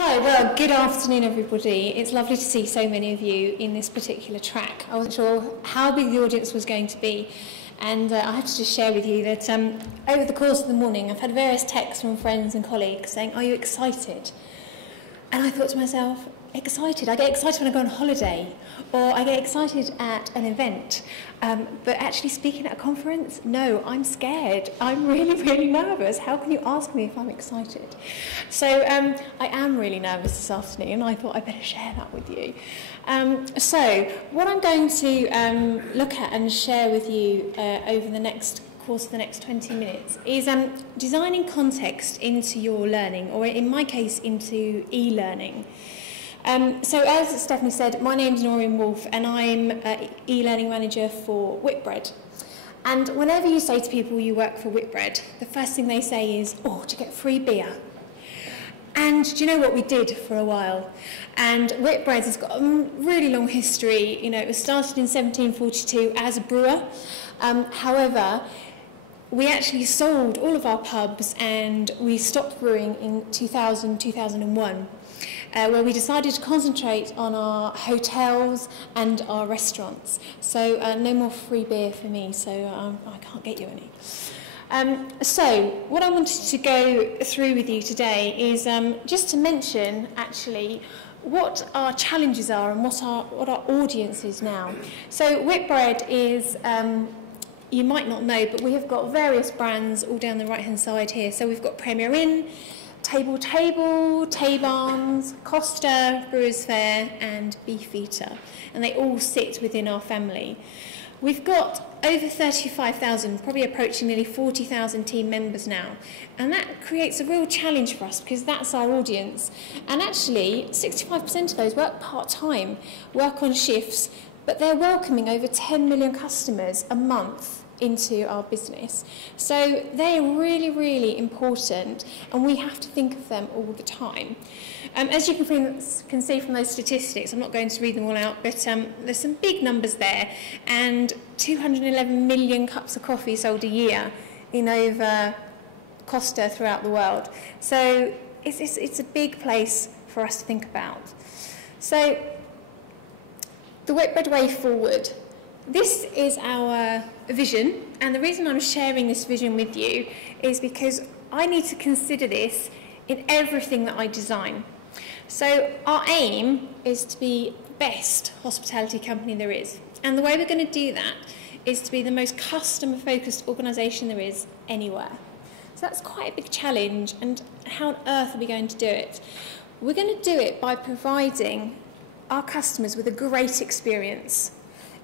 Hi, well, good afternoon everybody. It's lovely to see so many of you in this particular track. I wasn't sure how big the audience was going to be, and I have to just share with you that over the course of the morning I've had various texts from friends and colleagues saying, "Are you excited?" And I thought to myself, excited? I get excited when I go on holiday, or I get excited at an event. But actually speaking at a conference, no, I'm scared. I'm really, really nervous. How can you ask me if I'm excited? So I am really nervous this afternoon, and I thought I'd better share that with you. So what I'm going to look at and share with you over the course of the next 20 minutes is designing context into your learning, or in my case, into e-learning. So as Stephanie said, my name's Noreen Wolfe and I'm e-learning manager for Whitbread. And whenever you say to people you work for Whitbread, the first thing they say is, "Oh, to get free beer." And do you know what we did for a while? And Whitbread has got a really long history. You know, it was started in 1742 as a brewer. However, we actually sold all of our pubs and we stopped brewing in 2001. Where we decided to concentrate on our hotels and our restaurants. So no more free beer for me, so I can't get you any. So what I wanted to go through with you today is just to mention actually what our challenges are and what our audience is now. So Whitbread is, you might not know, but we have got various brands all down the right-hand side here. So we've got Premier Inn, Table, Tay-Barnes, Costa, Brewers Fayre and Beefeater, and they all sit within our family. We've got over 35,000, probably approaching nearly 40,000 team members now, and that creates a real challenge for us because that's our audience. And actually 65% of those work part-time, work on shifts, but they're welcoming over 10 million customers a month into our business. So they're really, really important, and we have to think of them all the time. As you can see from those statistics, I'm not going to read them all out, but there's some big numbers there, and 211 million cups of coffee sold a year in over Costa throughout the world. So it's a big place for us to think about. So the Whitbread way forward. This is our vision, and the reason I'm sharing this vision with you is because I need to consider this in everything that I design. So our aim is to be the best hospitality company there is, and the way we're going to do that is to be the most customer-focused organisation there is anywhere. So that's quite a big challenge, and how on earth are we going to do it? We're going to do it by providing our customers with a great experience.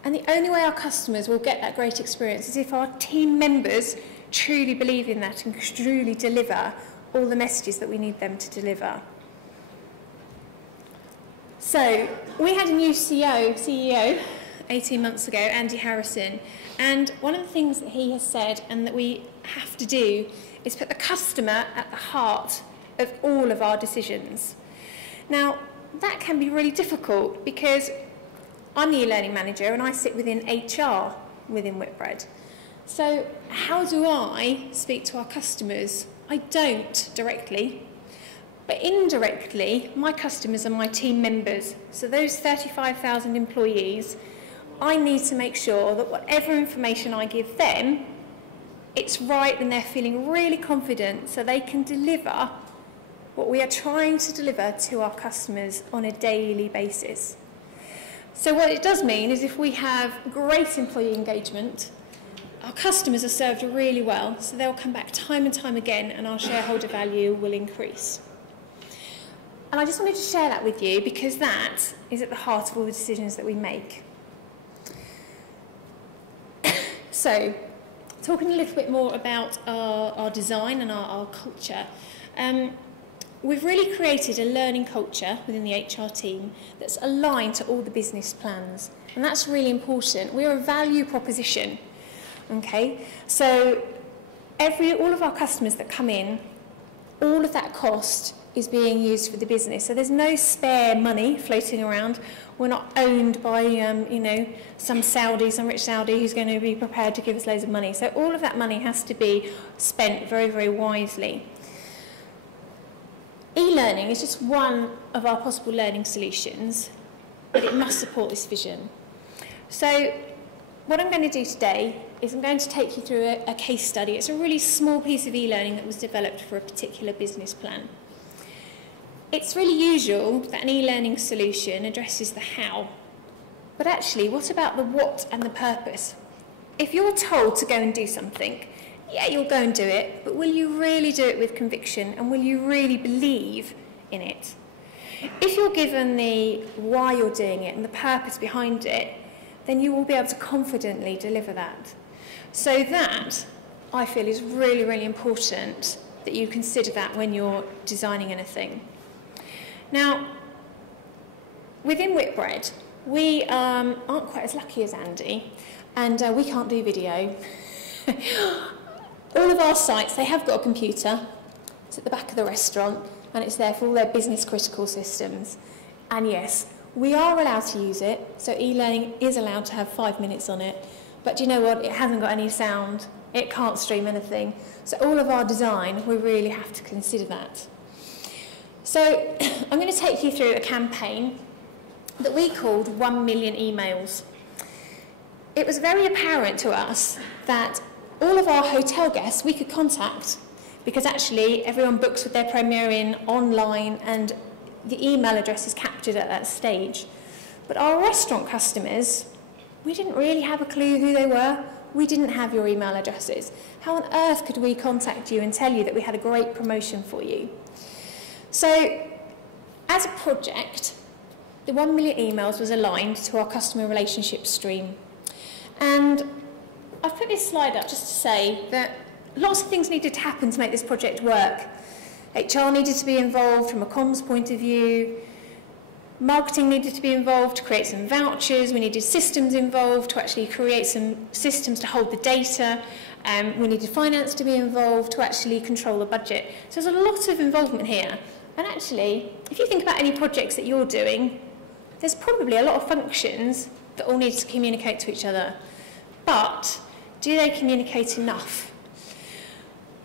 And the only way our customers will get that great experience is if our team members truly believe in that and truly deliver all the messages that we need them to deliver. So we had a new CEO 18 months ago, Andy Harrison, and one of the things that he has said and that we have to do is put the customer at the heart of all of our decisions. Now, that can be really difficult because I'm the e-learning manager and I sit within HR within Whitbread. So how do I speak to our customers? I don't directly, but indirectly, my customers are my team members. So those 35,000 employees, I need to make sure that whatever information I give them, it's right and they're feeling really confident so they can deliver what we are trying to deliver to our customers on a daily basis. So what it does mean is if we have great employee engagement, our customers are served really well, so they'll come back time and time again and our shareholder value will increase. And I just wanted to share that with you because that is at the heart of all the decisions that we make. So, talking a little bit more about our design and our culture. We've really created a learning culture within the HR team that's aligned to all the business plans, and that's really important. We're a value proposition, okay? So all of our customers that come in, all of that cost is being used for the business. So there's no spare money floating around. We're not owned by, you know, some rich Saudi who's going to be prepared to give us loads of money. So all of that money has to be spent very, very wisely. E-learning is just one of our possible learning solutions, but it must support this vision. So what I'm going to do today is I'm going to take you through a case study. It's a really small piece of e-learning that was developed for a particular business plan. It's really usual that an e-learning solution addresses the how, but actually, what about the what and the purpose? If you're told to go and do something, yeah, you'll go and do it, but will you really do it with conviction, and will you really believe in it? If you're given the why you're doing it and the purpose behind it, then you will be able to confidently deliver that. So that, I feel, is really, really important that you consider that when you're designing anything. Now, within Whitbread, we aren't quite as lucky as Andy, and we can't do video. All of our sites, they have got a computer. It's at the back of the restaurant, and it's there for all their business critical systems. And yes, we are allowed to use it, so e-learning is allowed to have 5 minutes on it. But do you know what? It hasn't got any sound. It can't stream anything. So all of our design, we really have to consider that. So I'm going to take you through a campaign that we called 1 million emails. It was very apparent to us that all of our hotel guests we could contact, because actually everyone books with their Premier Inn online and the email address is captured at that stage. But our restaurant customers, we didn't really have a clue who they were. We didn't have your email addresses. How on earth could we contact you and tell you that we had a great promotion for you? So, as a project, the 1 million emails was aligned to our customer relationship stream. And I've put this slide up just to say that lots of things needed to happen to make this project work. HR needed to be involved from a comms point of view. Marketing needed to be involved to create some vouchers. We needed systems involved to actually create some systems to hold the data. We needed finance to be involved to actually control the budget. So there's a lot of involvement here. And actually, if you think about any projects that you're doing, there's probably a lot of functions that all need to communicate to each other. But do they communicate enough?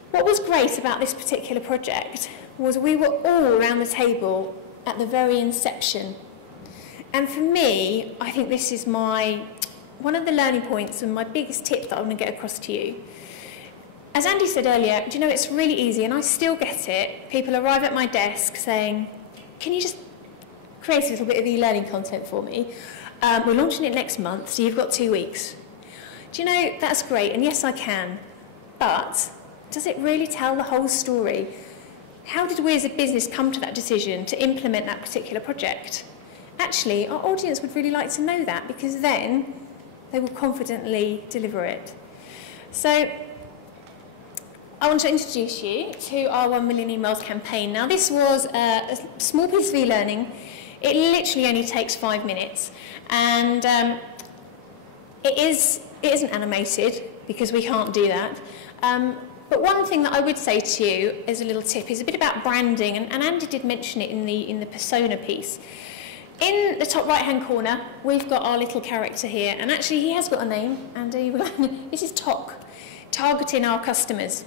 What was great about this particular project was we were all around the table at the very inception. And for me, I think this is one of the learning points and my biggest tip that I want to get across to you. As Andy said earlier, do you know, it's really easy, and I still get it. People arrive at my desk saying, can you just create a little bit of e-learning content for me? We're launching it next month, so you've got 2 weeks. Do you know, that's great, and yes, I can. But does it really tell the whole story? How did we as a business come to that decision to implement that particular project? Actually, our audience would really like to know that, because then they will confidently deliver it. So I want to introduce you to our 1 million emails campaign. Now, this was a small piece of e-learning. It literally only takes 5 minutes. And it isn't animated, because we can't do that. But one thing that I would say to you as a little tip is a bit about branding, and Andy did mention it in the persona piece. In the top right-hand corner, we've got our little character here, and actually he has got a name, Andy. This is Tok, targeting our customers.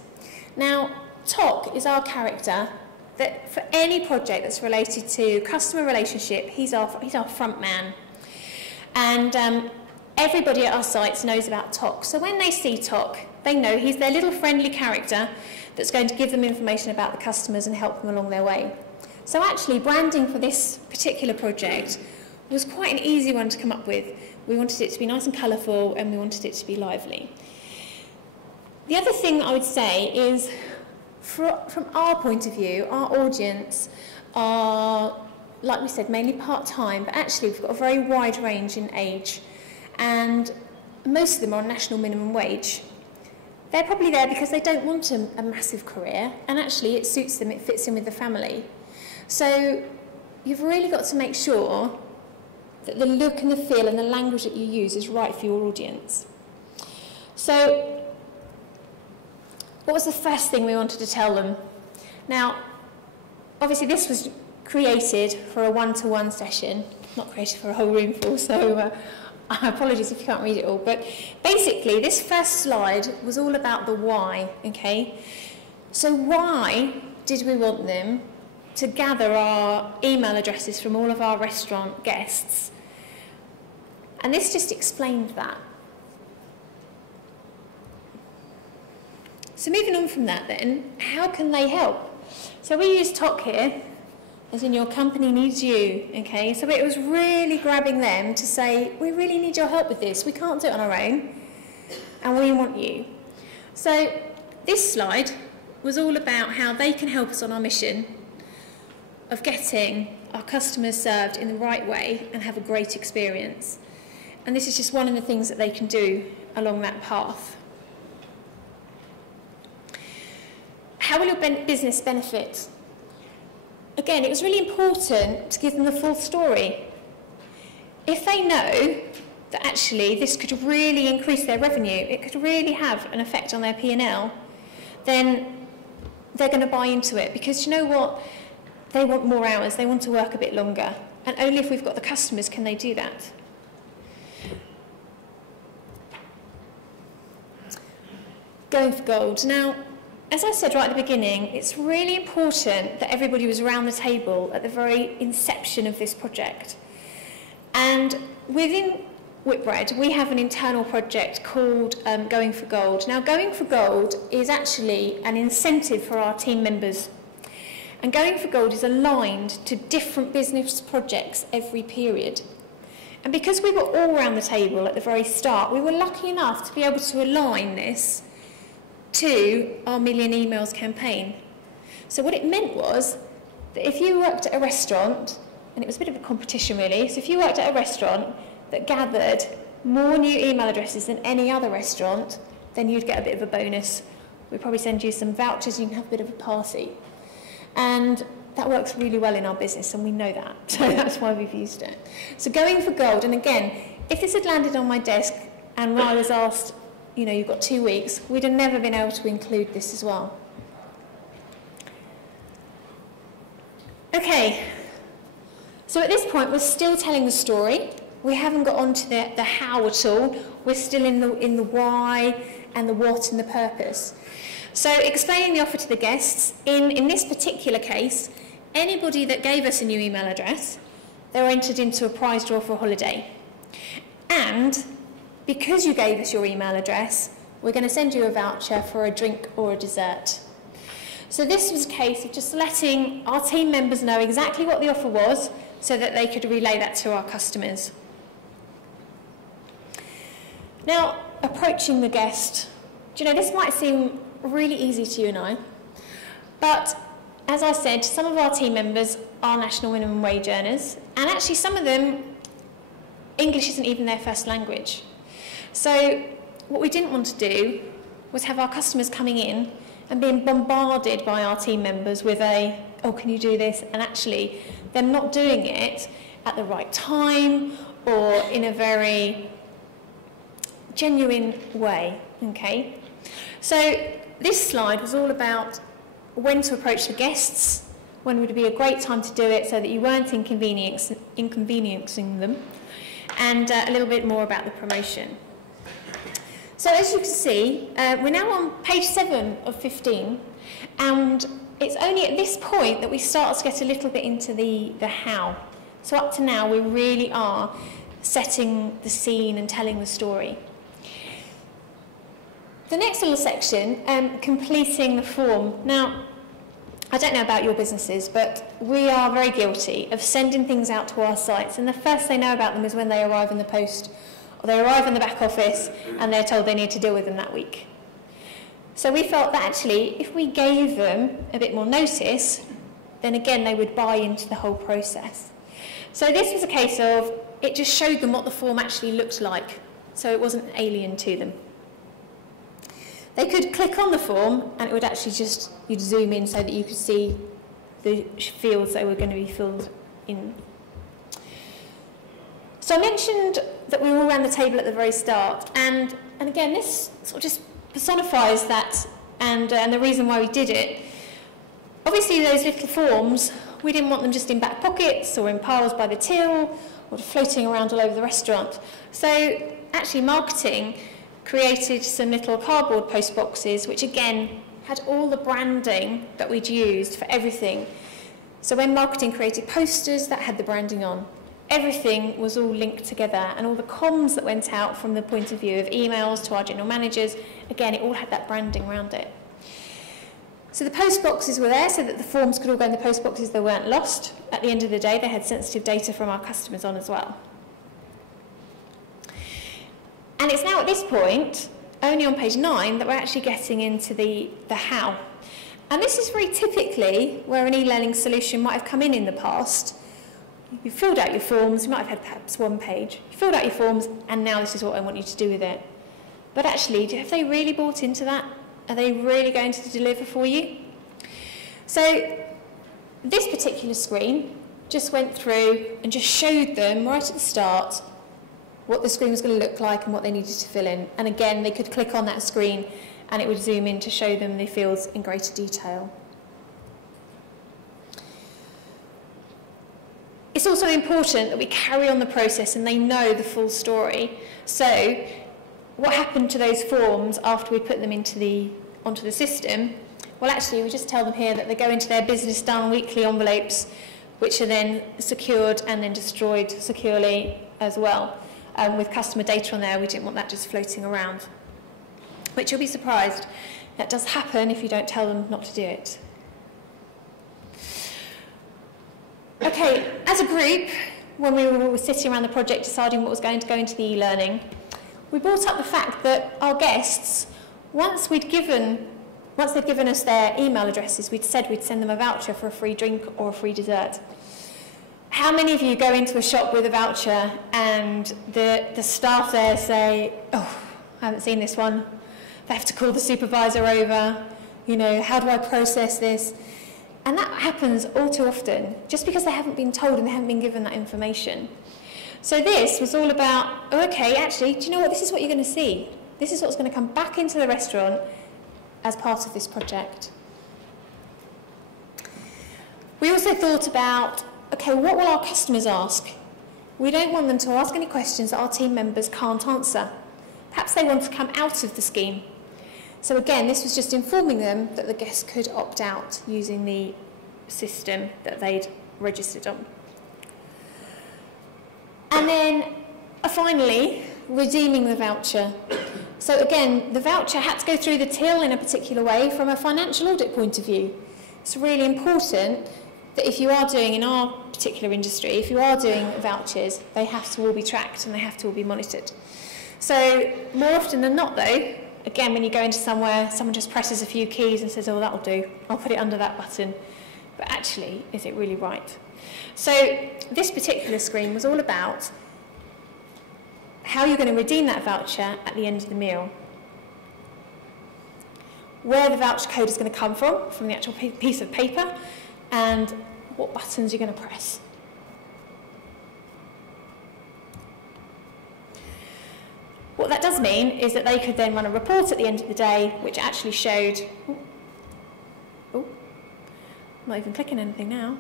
Now, Tok is our character that for any project that's related to customer relationship, he's our front man. And everybody at our sites knows about Tok. So when they see Tok, they know he's their little friendly character that's going to give them information about the customers and help them along their way. So actually, branding for this particular project was quite an easy one to come up with. We wanted it to be nice and colourful, and we wanted it to be lively. The other thing I would say is, from our point of view, our audience are, like we said, mainly part-time, but actually we've got a very wide range in age, and most of them are on national minimum wage. They're probably there because they don't want a massive career, and actually it suits them, it fits in with the family. So you've really got to make sure that the look and the feel and the language that you use is right for your audience. So what was the first thing we wanted to tell them? Now, obviously this was created for a one-to-one session, not created for a whole room full, so apologies if you can't read it all. But basically, this first slide was all about the why, okay? So why did we want them to gather our email addresses from all of our restaurant guests. And this just explained that. So moving on from that then, how can they help? So we use TOC here, as in your company needs you, okay? So it was really grabbing them to say, we really need your help with this. We can't do it on our own, and we want you. So this slide was all about how they can help us on our mission of getting our customers served in the right way and have a great experience. And this is just one of the things that they can do along that path. How will your business benefit? Again, it was really important to give them the full story. If they know that actually this could really increase their revenue, it could really have an effect on their P&L, then they're going to buy into it, because you know what? They want more hours, they want to work a bit longer, and only if we've got the customers can they do that. Going for gold. Now, as I said right at the beginning, it's really important that everybody was around the table at the very inception of this project. And within Whitbread, we have an internal project called Going for Gold. Now, Going for Gold is actually an incentive for our team members. And Going for Gold is aligned to different business projects every period. And because we were all around the table at the very start, we were lucky enough to be able to align this to our Million Emails campaign. So what it meant was that if you worked at a restaurant, and it was a bit of a competition really, so if you worked at a restaurant that gathered more new email addresses than any other restaurant, then you'd get a bit of a bonus. We'd probably send you some vouchers, you can have a bit of a party. And that works really well in our business, and we know that, so that's why we've used it. So Going for Gold, and again, if this had landed on my desk and I was asked, you know, you've got 2 weeks, we'd have never been able to include this as well. Okay, so at this point we're still telling the story. We haven't got on to the how at all. We're still in the why and the what and the purpose. So explaining the offer to the guests, in this particular case, anybody that gave us a new email address, they were entered into a prize draw for a holiday. And because you gave us your email address, we're going to send you a voucher for a drink or a dessert. So this was a case of just letting our team members know exactly what the offer was so that they could relay that to our customers. Now, approaching the guest. Do you know, this might seem really easy to you and I, but as I said, some of our team members are national minimum wage earners, and actually some of them, English isn't even their first language. So what we didn't want to do was have our customers coming in and being bombarded by our team members with a, oh, can you do this? And actually them not doing it at the right time or in a very genuine way, okay? So this slide was all about when to approach the guests, when would be a great time to do it so that you weren't inconveniencing them, and a little bit more about the promotion. So as you can see, we're now on page 7 of 15, and it's only at this point that we start to get a little bit into the how. So up to now, we really are setting the scene and telling the story. The next little section, completing the form. Now, I don't know about your businesses, but we are very guilty of sending things out to our sites, and the first they know about them is when they arrive in the post, or they arrive in the back office and they're told they need to deal with them that week. So we felt that actually, if we gave them a bit more notice, then again they would buy into the whole process. So this was a case of, it just showed them what the form actually looked like, so it wasn't alien to them. They could click on the form and it would actually just, you'd zoom in so that you could see the fields that were going to be filled in. So I mentioned that we were all around the table at the very start, and again this sort of just personifies that and the reason why we did it. Obviously those little forms, we didn't want them just in back pockets or in piles by the till or floating around all over the restaurant. So actually marketing created some little cardboard post boxes which again had all the branding that we'd used for everything. So when marketing created posters, that had the branding on. Everything was all linked together, and all the comms that went out from the point of view of emails to our general managers, again, it all had that branding around it. So the post boxes were there so that the forms could all go in the post boxes, they weren't lost. At the end of the day, they had sensitive data from our customers on as well. And it's now at this point, only on page 9, that we're actually getting into the how. And this is very typically where an e-learning solution might have come in the past. You filled out your forms, you might have had perhaps one page. You filled out your forms, and now this is what I want you to do with it. But actually, have they really bought into that? Are they really going to deliver for you? So this particular screen just went through and just showed them right at the start what the screen was going to look like and what they needed to fill in. And again, they could click on that screen and it would zoom in to show them the fields in greater detail. It's also important that we carry on the process and they know the full story. So what happened to those forms after we put them onto the system? Well, actually, we just tell them here that they go into their business done weekly envelopes, which are then secured and then destroyed securely as well. With customer data on there, we didn't want that just floating around. Which you'll be surprised, that does happen if you don't tell them not to do it. Okay, as a group, when we were sitting around the project deciding what was going to go into the e-learning, we brought up the fact that our guests, once they'd given us their email addresses, we'd said we'd send them a voucher for a free drink or a free dessert. How many of you go into a shop with a voucher and the staff there say, oh, I haven't seen this one. They have to call the supervisor over. You know, how do I process this? And that happens all too often, just because they haven't been told and they haven't been given that information. So this was all about, oh, okay, actually, do you know what? This is what you're going to see. This is what's going to come back into the restaurant as part of this project. We also thought about, okay, what will our customers ask? We don't want them to ask any questions that our team members can't answer. Perhaps they want to come out of the scheme. So again, this was just informing them that the guests could opt out using the system that they'd registered on. And then, finally, redeeming the voucher. So again, the voucher had to go through the till in a particular way from a financial audit point of view. It's really important that if you are doing, in our particular industry, if you are doing vouchers, they have to all be tracked and they have to all be monitored. So more often than not though, again, when you go into somewhere, someone just presses a few keys and says, oh, that'll do, I'll put it under that button. But actually, is it really right? So this particular screen was all about how you're going to redeem that voucher at the end of the meal. Where the voucher code is going to come from the actual piece of paper, and what buttons you're going to press. What that does mean is that they could then run a report at the end of the day which actually showed, I'm not even clicking anything now.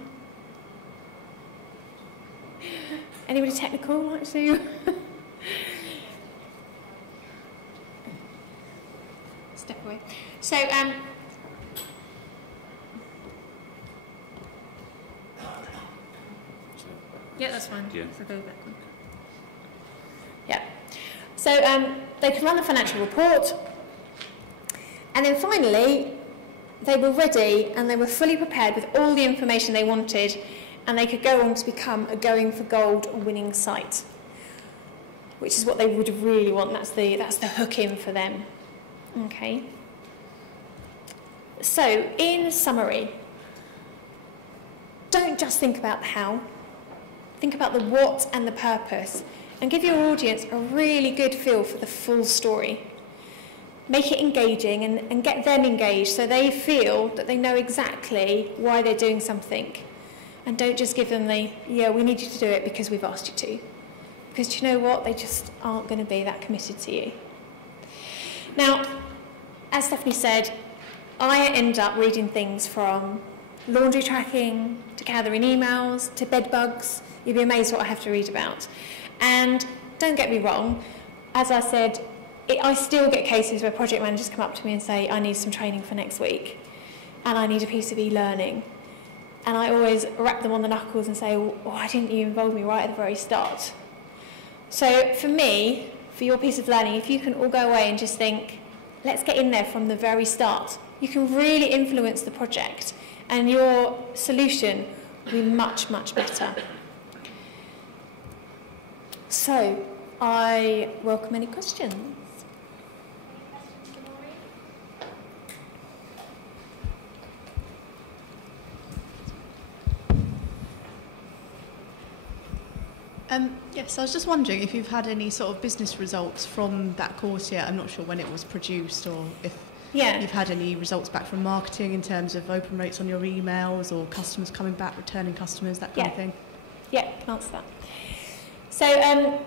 Anybody technical like to? Step away. So, yeah, that's fine. Yeah. So go back. Yeah. So they could run the financial report, and then finally they were ready and they were fully prepared with all the information they wanted, and they could go on to become a going for gold winning site, which is what they would really want. That's the hook in for them. Okay. So in summary, don't just think about the how, think about the what and the purpose, and give your audience a really good feel for the full story. Make it engaging and get them engaged so they feel that they know exactly why they're doing something. And don't just give them the, yeah, we need you to do it because we've asked you to. Because do you know what? They just aren't going to be that committed to you. Now, as Stephanie said, I end up reading things from laundry tracking, to gathering emails, to bed bugs. You'd be amazed what I have to read about. And don't get me wrong, as I said, I still get cases where project managers come up to me and say, I need some training for next week, and I need a piece of e-learning. And I always rap them on the knuckles and say, why didn't you involve me right at the very start? So for me, for your piece of learning, if you can all go away and just think, let's get in there from the very start, you can really influence the project and your solution will be much, much better. So I welcome any questions. Yes, I was just wondering if you've had any sort of business results from that course yet. I'm not sure when it was produced, or if you've had any results back from marketing in terms of open rates on your emails or customers coming back, returning customers, that kind of thing. Yeah, I can answer that. So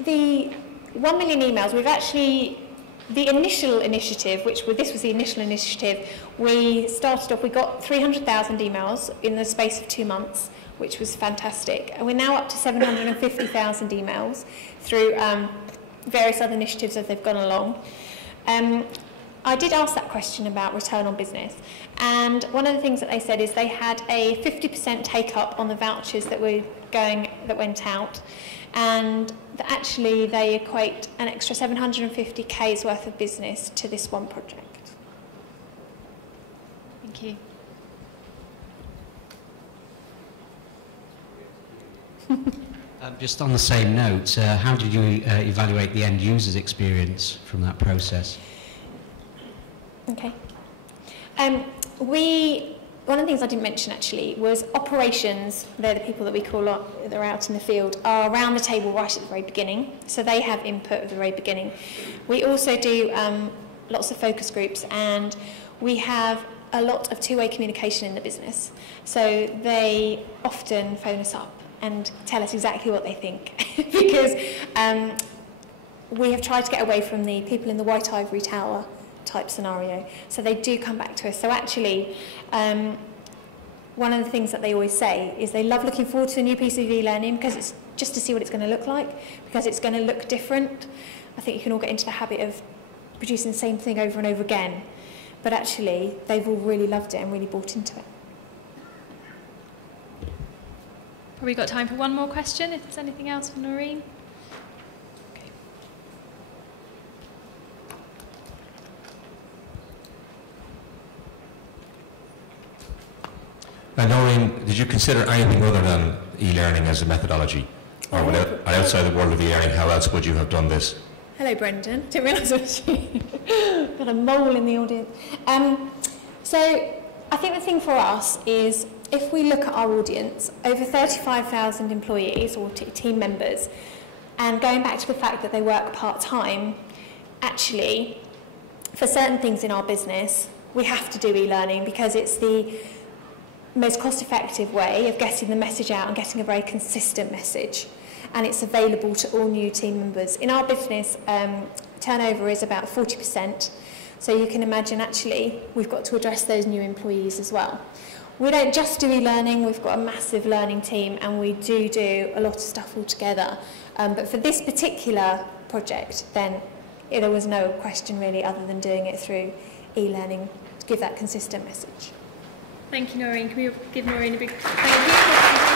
the 1 million emails, we've actually, the initial initiative, this was the initial initiative, we started off, we got 300,000 emails in the space of 2 months, which was fantastic. And we're now up to 750,000 emails through various other initiatives as they've gone along. I did ask that question about return on business, and one of the things that they said is they had a 50% take up on the vouchers that went out, and that actually they equate an extra 750k's worth of business to this one project. Thank you. Just on the same note, how did you evaluate the end user's experience from that process? Okay. One of the things I didn't mention actually was operations. They're the people that we call that are out in the field, are around the table right at the very beginning, so they have input at the very beginning. We also do lots of focus groups, and we have a lot of two-way communication in the business, so they often phone us up and tell us exactly what they think because we have tried to get away from the people in the white ivory tower type scenario, so they do come back to us. So actually one of the things that they always say is they love looking forward to a new piece of e-learning because it's just to see what it's going to look like, because it's going to look different. I think you can all get into the habit of producing the same thing over and over again, but actually they've all really loved it and really bought into it. Probably got time for one more question, if there's anything else for Noreen. Noreen, did you consider anything other than e-learning as a methodology? Or outside the world of e-learning, how else would you have done this? Hello, Brendan. Didn't realise it was you. Got a mole in the audience. So I think the thing for us is, if we look at our audience, over 35,000 employees or team members, and going back to the fact that they work part-time, actually, for certain things in our business, we have to do e-learning because it's the most cost-effective way of getting the message out and getting a very consistent message. And it's available to all new team members. In our business, turnover is about 40%. So you can imagine, actually, we've got to address those new employees as well. We don't just do e-learning, we've got a massive learning team, and we do a lot of stuff all together. But for this particular project, then there was no question really other than doing it through e-learning to give that consistent message. Thank you, Noreen. Can we give Noreen a big thank you?